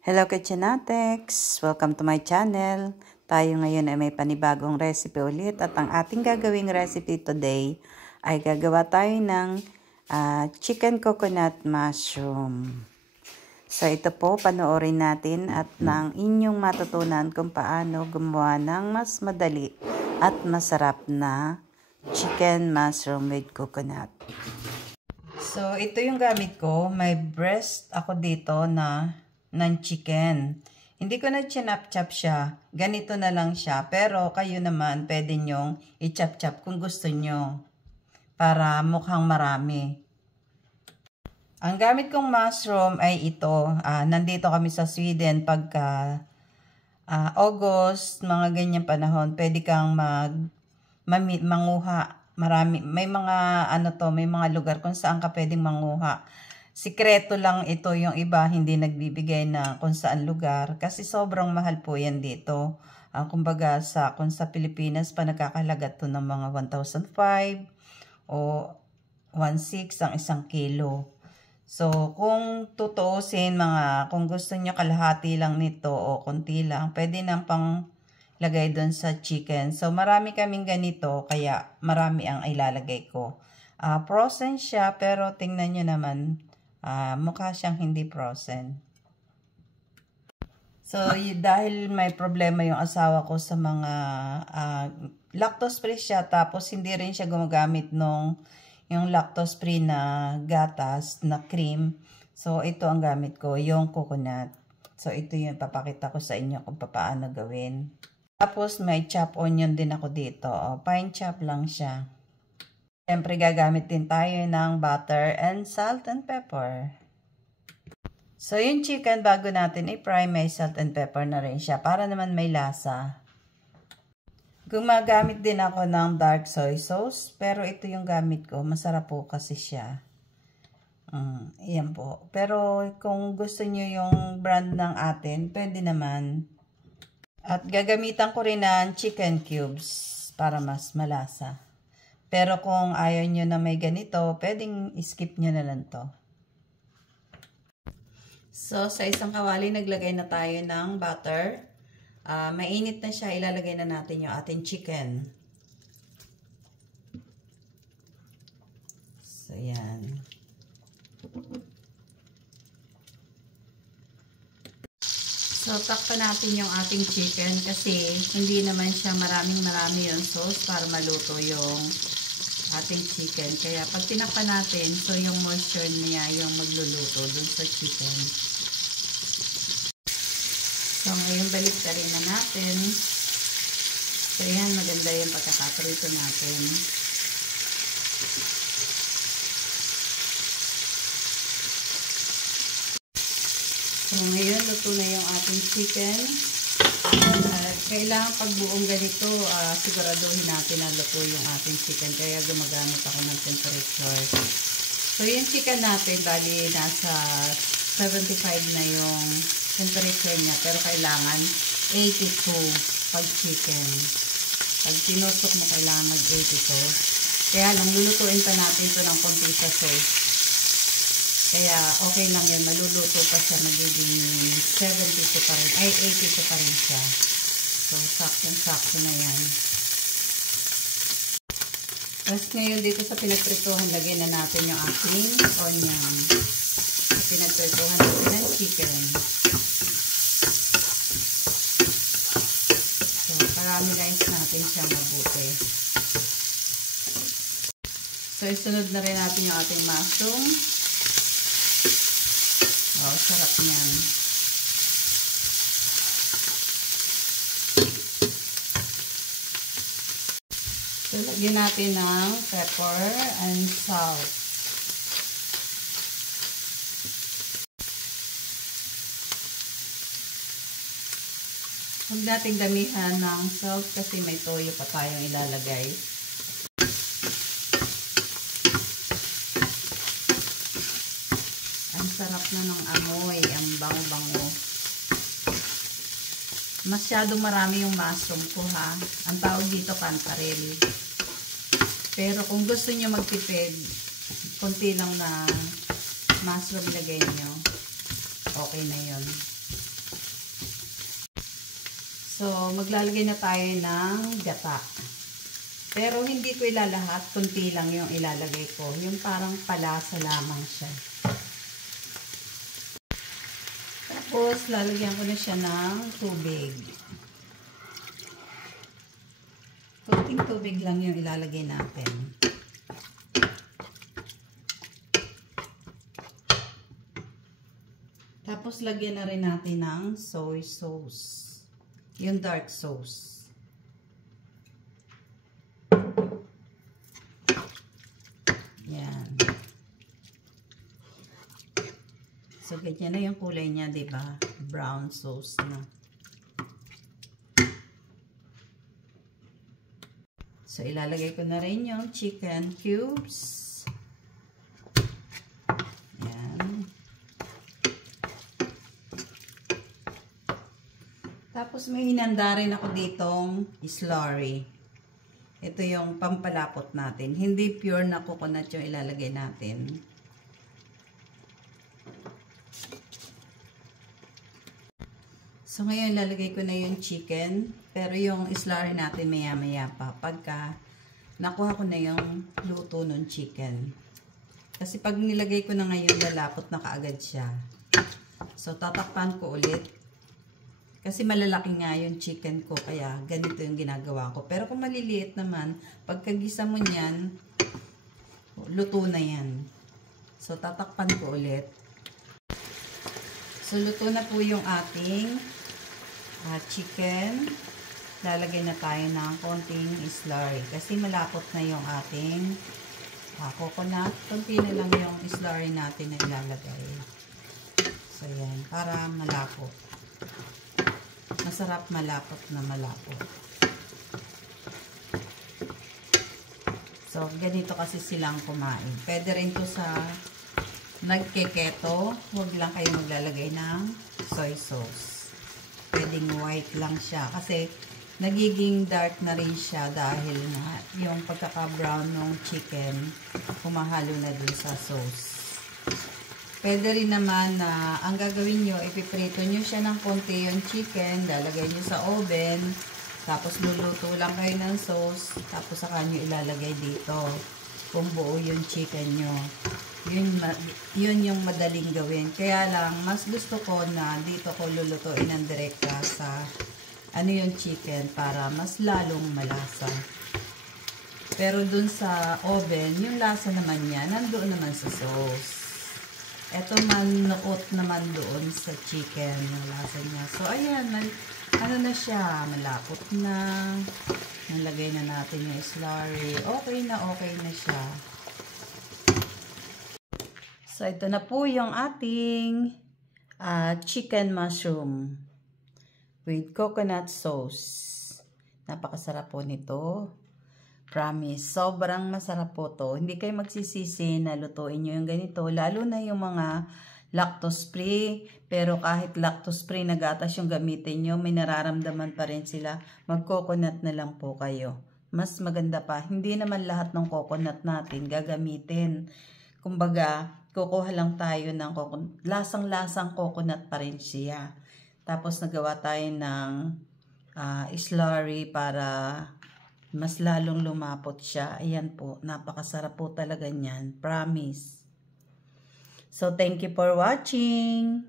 Hello Kitchenatics! Welcome to my channel. Tayo ngayon ay may panibagong recipe ulit at ang ating gagawing recipe today ay gagawa tayo ng chicken coconut mushroom. So ito po, panoorin natin at ng inyong matutunan kung paano gumawa ng mas madali at masarap na chicken mushroom with coconut. So ito yung gamit ko. May breast ako dito ng chicken. Hindi ko na chinap-chop siya. Ganito na lang siya. Pero kayo naman pwede nyong i-chop-chop kung gusto nyo. Para mukhang marami. Ang gamit kong mushroom ay ito. Nandito kami sa Sweden pagka August, mga ganyang panahon. Pwede kang manguha. Marami, may mga may mga lugar kung saan ka pwedeng manguha. Sikreto lang ito, yung iba hindi nagbibigay na kung saan lugar kasi sobrang mahal po yan dito. Kumbaga kung sa Pilipinas pa nagkakahalaga to ng mga 1,500 o 1,600 ang isang kilo. So kung tutuusin kung gusto nyo kalahati lang nito o konti lang, pwede nang pang lagay doon sa chicken. So marami kaming ganito kaya marami ang ilalagay ko. Frozen siya pero tingnan nyo naman. Mukha siyang hindi frozen. So, dahil may problema yung asawa ko sa mga lactose free siya, tapos hindi rin siya gumagamit yung lactose free na gatas, na cream. So, ito ang gamit ko, yung coconut. So, ito yung papakita ko sa inyo kung paano gawin. Tapos, may chopped onion din ako dito. Fine chop lang siya. Siyempre, gagamit din tayo ng butter and salt and pepper. So, yung chicken, bago natin i-fry, may salt and pepper na rin siya para naman may lasa. Gumagamit din ako ng dark soy sauce, pero ito yung gamit ko. Masarap po kasi siya. Ayan po. Pero kung gusto nyo yung brand ng atin, pwede naman. At gagamitan ko rin ng chicken cubes para mas malasa. Pero kung ayaw nyo na may ganito, pwedeng skip nyo na lang to. So, sa isang kawali, naglagay na tayo ng butter. Mainit na siya, ilalagay na natin yung ating chicken. So, yan. So, takpan natin yung ating chicken kasi hindi naman siya marami yung sauce para maluto yung ating chicken. Kaya pag tinakpan natin, so yung moisture niya yung magluluto dun sa chicken. So ngayon balik na rin na natin. So yan, maganda yung pagkakaprito natin. So ngayon, luto na yung ating chicken. Kailangan pag buong ganito, siguraduhin natin na luto yung ating chicken. Kaya gumagamit ako ng temperature. So, yung chicken natin, bali, nasa 75 na yung temperature niya. Pero kailangan 82 pag chicken. Pag tinusok mo, kailangan mag-82. Kaya lang, lulutuin pa natin ito ng konti sa sauce. Kaya, okay lang yun. Maluluto pa siya. Magiging 72 pa rin. Ay, 82 pa rin siya. So, sakto na yan. Tapos ngayon dito sa pinagprituhan, lagyan na natin yung ating onion. Sa pinagprituhan natin ng chicken. So, caramelize natin siyang mabuti. So, isunod na rin natin yung ating mushroom. Oh, sarap niyan. So, lagyan natin ng pepper and salt. Huwag nating damihan ng salt kasi may toyo pa tayong ilalagay. Ang sarap na ng amoy, ang bango-bango. Masyadong marami yung mushroom ko ha. Ang tawag dito kantarel. Pero kung gusto niyo magtipid, konti lang na mushroom lagay nyo. Okay na yun. So, maglalagay na tayo ng gata. Pero hindi ko ilalahat, kunti lang yung ilalagay ko. Yung parang palasa lamang siya. Tapos, lalagyan ko na siya ng tubig. Kunting tubig lang yung ilalagay natin. Tapos, lagyan na rin natin ng soy sauce. Yung dark sauce. Yan. So, ganyan na yung kulay niya, diba? Brown sauce na. So, ilalagay ko na rin yung chicken cubes. Tapos may hinanda rin ako ditong slurry. Ito yung pampalapot natin. Hindi pure na coconut yung ilalagay natin. So ngayon ilalagay ko na yung chicken. Pero yung slurry natin maya-maya pa. Pagka nakuha ko na yung luto ng chicken. Kasi pag nilagay ko na ngayon, lalapot na kaagad siya. So tatakpan ko ulit. Kasi malalaki nga yung chicken ko, kaya ganito yung ginagawa ko. Pero kung maliliit naman, pagkagisa mo niyan, luto na yan. So, tatakpan ko ulit. So, luto na po yung ating chicken. Lalagay na tayo ng konting slurry. Kasi malapot na yung ating coconut. Konti na lang yung slurry natin na ilalagay. So, yan. Para malapot. Masarap malapot na malapot. So, ganito kasi silang kumain. Pwede rin to sa nagkeketo. Huwag lang kayo maglalagay ng soy sauce. Pwedeng white lang siya. Kasi, nagiging dark na rin siya dahil na yung pagkaka-brown ng chicken kumahalo na dun sa sauce. Pwede rin naman na ang gagawin nyo, ipiprito nyo siya ng konti yung chicken, lalagay nyo sa oven, tapos luluto lang kayo ng sauce, tapos saka nyo ilalagay dito kung buo yung chicken nyo. Yun yung madaling gawin. Kaya lang, mas gusto ko na dito ko lulutuin ng direkta sa yung chicken para mas lalong malasa. Pero dun sa oven, yung lasa naman niya, nandoon naman sa sauce. Ito manuot naman doon sa chicken, yung lasa niya. So, ayan, ano na siya, malapot na. Nalagay na natin yung slurry. Okay na siya. So, ito na po yung ating chicken mushroom with coconut sauce. Napakasarap po nito. Promise, sobrang masarap po to. Hindi kayo magsisisi na lutuin nyo yung ganito. Lalo na yung mga lactose free. Pero kahit lactose free na gatas yung gamitin nyo, may nararamdaman pa rin sila. Mag-coconut na lang po kayo. Mas maganda pa. Hindi naman lahat ng coconut natin gagamitin. Kumbaga, kukuha lang tayo ng lasang-lasang coconut pa rin siya. Tapos nagawa tayo ng slurry para mas lalong lumapot siya. Ayan po, napakasarap po talaga niyan. Promise. So, thank you for watching.